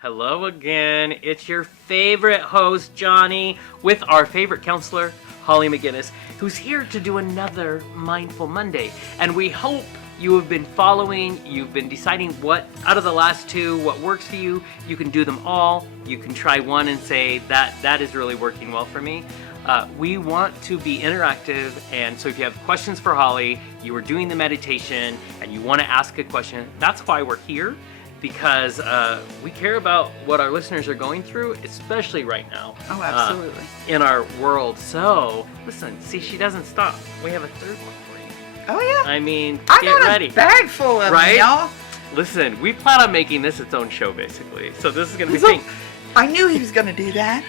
Hello again. It's your favorite host, Johnny, with our favorite counselor, Holly Meginniss, who's here to do another Mindful Monday. And we hope you have been following, you've been deciding what, out of the last two, what works for you. You can do them all. You can try one and say, that is really working well for me. We want to be interactive, and so if you have questions for Holly, you are doing the meditation, and you want to ask a question, that's why we're here. Because we care about what our listeners are going through, especially right now. Oh, absolutely. In our world. So, listen, see, she doesn't stop. We have a third one for you. Oh, yeah? I mean, I get got ready. A bag full of right? them, y'all. Listen, we plan on making this its own show, basically. So this is going to be thing. I knew he was going to do that.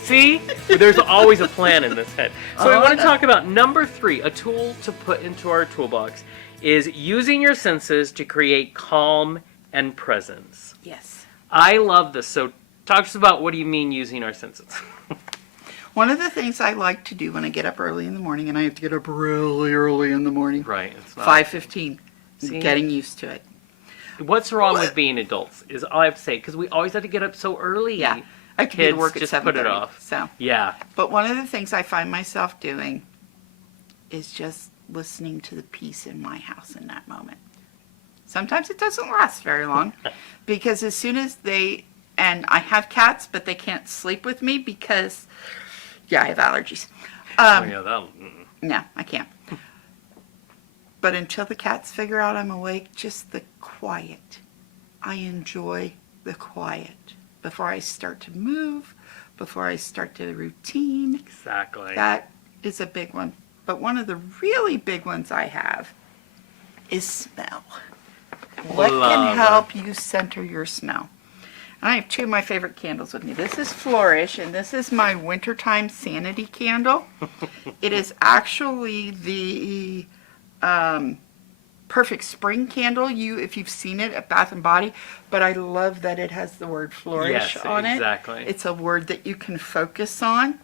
See? There's always a plan in this head. So we want to talk about number 3, a tool to put into our toolbox, is using your senses to create calm and presence. Yes. I love this. So talk to us about what do you mean using our senses? One of the things I like to do when I get up early in the morning, and I have to get up really early in the morning. Right. It's not 5:15. See? Getting used to it. What's wrong with being adults is all I have to say, because we always have to get up so early. Yeah. I have to be Kids to work at just 7:30. put it off. So. Yeah. But one of the things I find myself doing is just listening to the peace in my house in that moment. Sometimes it doesn't last very long because as soon as and I have cats, but they can't sleep with me because, I have allergies. No, I can't. But until the cats figure out I'm awake, just the quiet. I enjoy the quiet before I start to move, before I start the routine. Exactly. That is a big one. But one of the really big ones I have is smell. What can help you center your smell? And I have 2 of my favorite candles with me. This is Flourish, and this is my wintertime Sanity candle. It is actually the perfect spring candle, if you've seen it at Bath & Body, but I love that it has the word flourish on it. Exactly. It's a word that you can focus on.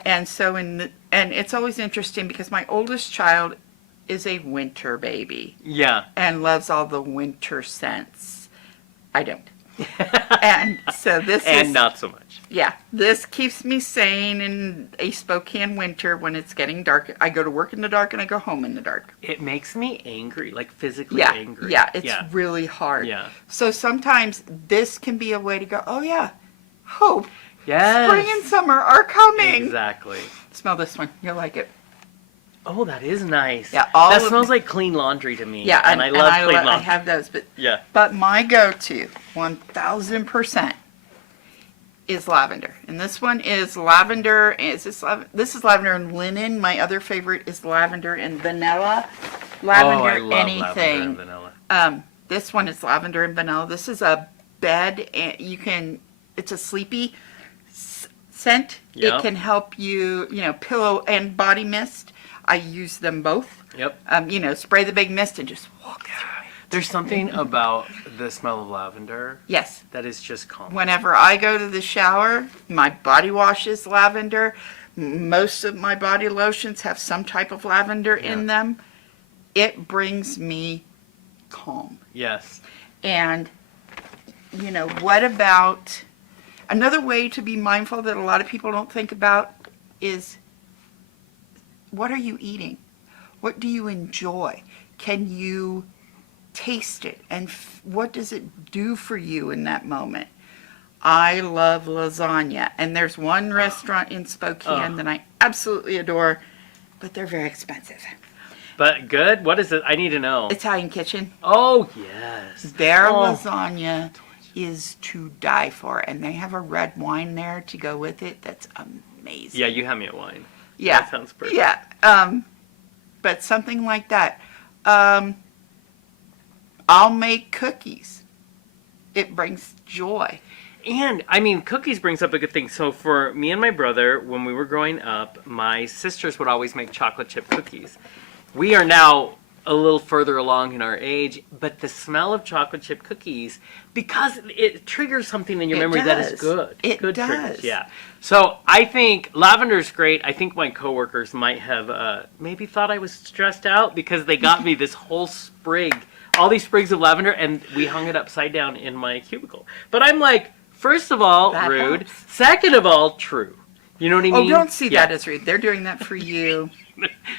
And so and it's always interesting because my oldest child is a winter baby. Yeah. And loves all the winter scents. I don't. And so this and not so much. Yeah. This keeps me sane in a Spokane winter when it's getting dark. I go to work in the dark and I go home in the dark. It makes me angry, like physically angry. Yeah, it's really hard. Yeah. So sometimes this can be a way to go, oh yeah, hope. Yes. Spring and summer are coming. Exactly. Smell this one. You'll like it. Oh, that is nice. Yeah, that smells like clean laundry to me. Yeah, and I love clean laundry. I have those, but yeah. But my go-to, 1000%, is lavender, and this one is lavender. This is lavender and linen. My other favorite is lavender and vanilla. Lavender, I love anything. Lavender and vanilla. This one is lavender and vanilla. This is a bed, and it's a sleepy scent. Yep. It can help you, pillow and body mist. I use them both. Yep. Spray the big mist and just walk through it. There's something about the smell of lavender. Yes. That is just calm. Whenever I go to the shower, my body wash is lavender. Most of my body lotions have some type of lavender in them. It brings me calm. Yes. And, what about another way to be mindful that a lot of people don't think about is, what are you eating? What do you enjoy? Can you taste it? And what does it do for you in that moment? I love lasagna. And there's one restaurant in Spokane that I absolutely adore, but they're very expensive. But good? What is it? I need to know. Italian Kitchen. Oh, yes. Their lasagna is to die for. And they have a red wine there to go with it. That's amazing. Yeah, you have me at wine. Yeah. That sounds perfect. Yeah. But something like that. I'll make cookies. It brings joy. And, cookies brings up a good thing. So for me and my brother, when we were growing up, my sisters would always make chocolate chip cookies. We are now a little further along in our age, but the smell of chocolate chip cookies, because it triggers something in your memory that is good. It good does. Triggers, yeah. So I think lavender's great. I think my coworkers might have maybe thought I was stressed out because they got me this whole sprig all these sprigs of lavender, and we hung it upside down in my cubicle. But I'm like, first of all, That rude. helps. Second of all, true. You know what I mean? Oh, don't see Yeah. that as rude. They're doing that for you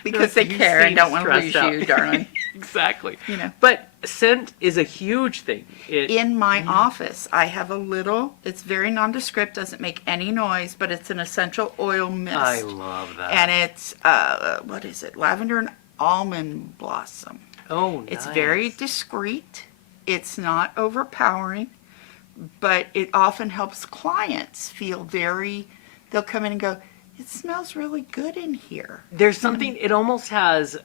because No, they you care and seem don't want to stressed lose out. you, darling. Exactly. You know. But scent is a huge thing. In my office, I have a little, it's very nondescript, doesn't make any noise, but it's an essential oil mist. I love that. And it's, what is it? Lavender and almond blossom. Oh, nice. It's very discreet. It's not overpowering, but it often helps clients feel they'll come in and go, it smells really good in here. There's something, it almost has,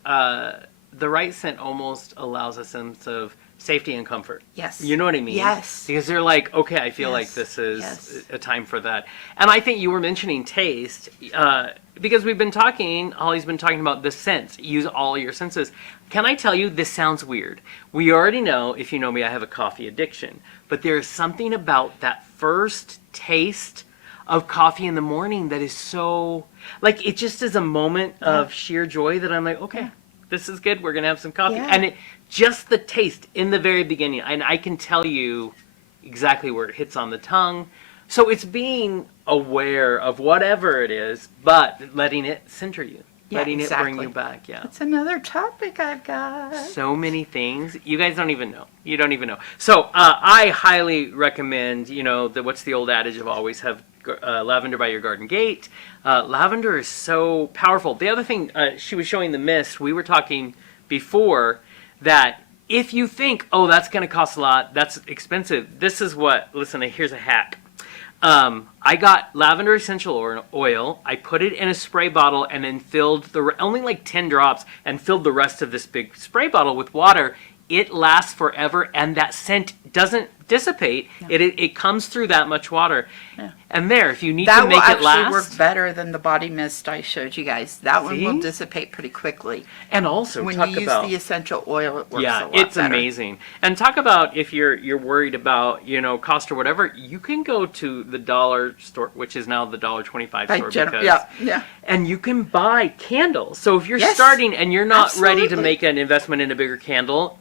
the right scent almost allows a sense of safety and comfort. Yes. You know what I mean? Yes. Because they're like, okay, I feel like Yes. this is Yes. a time for that. And I think you were mentioning taste, because Holly's been talking about the sense. Use all your senses. Can I tell you, this sounds weird. We already know, if you know me, I have a coffee addiction. But there's something about that first taste of coffee in the morning that is so, like, it just is a moment of sheer joy that I'm like, okay, this is good. We're going to have some coffee. Yeah. And just the taste in the very beginning. And I can tell you exactly where it hits on the tongue. So it's being aware of whatever it is, but letting it center you. Yeah, letting it bring exactly. you back. Yeah. That's another topic I've got. So many things. You guys don't even know. You don't even know. So I highly recommend, what's the old adage of always have lavender by your garden gate. Lavender is so powerful. The other thing, she was showing the mist. We were talking before that if you think, oh, that's going to cost a lot, that's expensive. This is listen, here's a hack. I got lavender essential oil. I put it in a spray bottle and then filled only like 10 drops and filled the rest of this big spray bottle with water. It lasts forever, and that scent doesn't dissipate. No. It comes through that much water. Yeah. And if you need to make it last. That will actually work better than the body mist I showed you guys. That one will dissipate pretty quickly. And also when you use the essential oil, it works a lot better. Yeah, it's amazing. And talk about if you're worried about, cost or whatever, you can go to the dollar store, which is now the $1.25 store. Yeah. And you can buy candles. So if you're starting and you're not ready to make an investment in a bigger candle,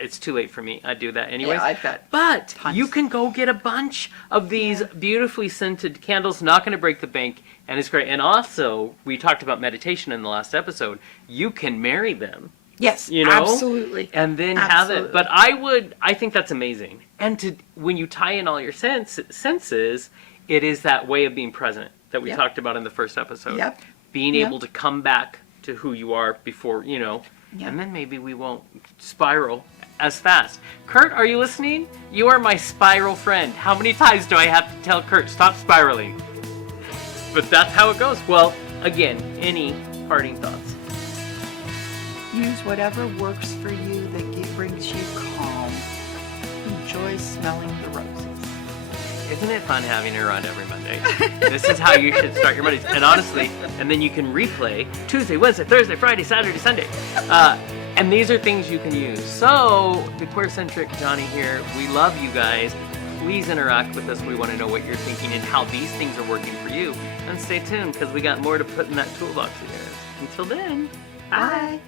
it's too late for me. I do that anyways. Yeah, I've got but tons. You can go get a bunch of these beautifully scented candles, not going to break the bank, and it's great. And also, we talked about meditation in the last episode. You can marry them. Yes, absolutely. And then have it. But I think that's amazing. And when you tie in all your senses, it is that way of being present that we talked about in the first episode. Yep. Being able to come back to who you are before, and then maybe we won't spiral as fast. Kurt, are you listening? You are my spiral friend. How many times do I have to tell Kurt, stop spiraling? But that's how it goes. Well, again, any parting thoughts? Use whatever works for you that brings you calm. Enjoy smelling the roses. Isn't it fun having her on every Monday? This is how you should start your Mondays. And honestly, and then you can replay Tuesday, Wednesday, Thursday, Friday, Saturday, Sunday. And these are things you can use. So, the Queer-Centric Johnny here. We love you guys. Please interact with us. We want to know what you're thinking and how these things are working for you. And stay tuned, because we got more to put in that toolbox of yours. Until then, bye. Bye.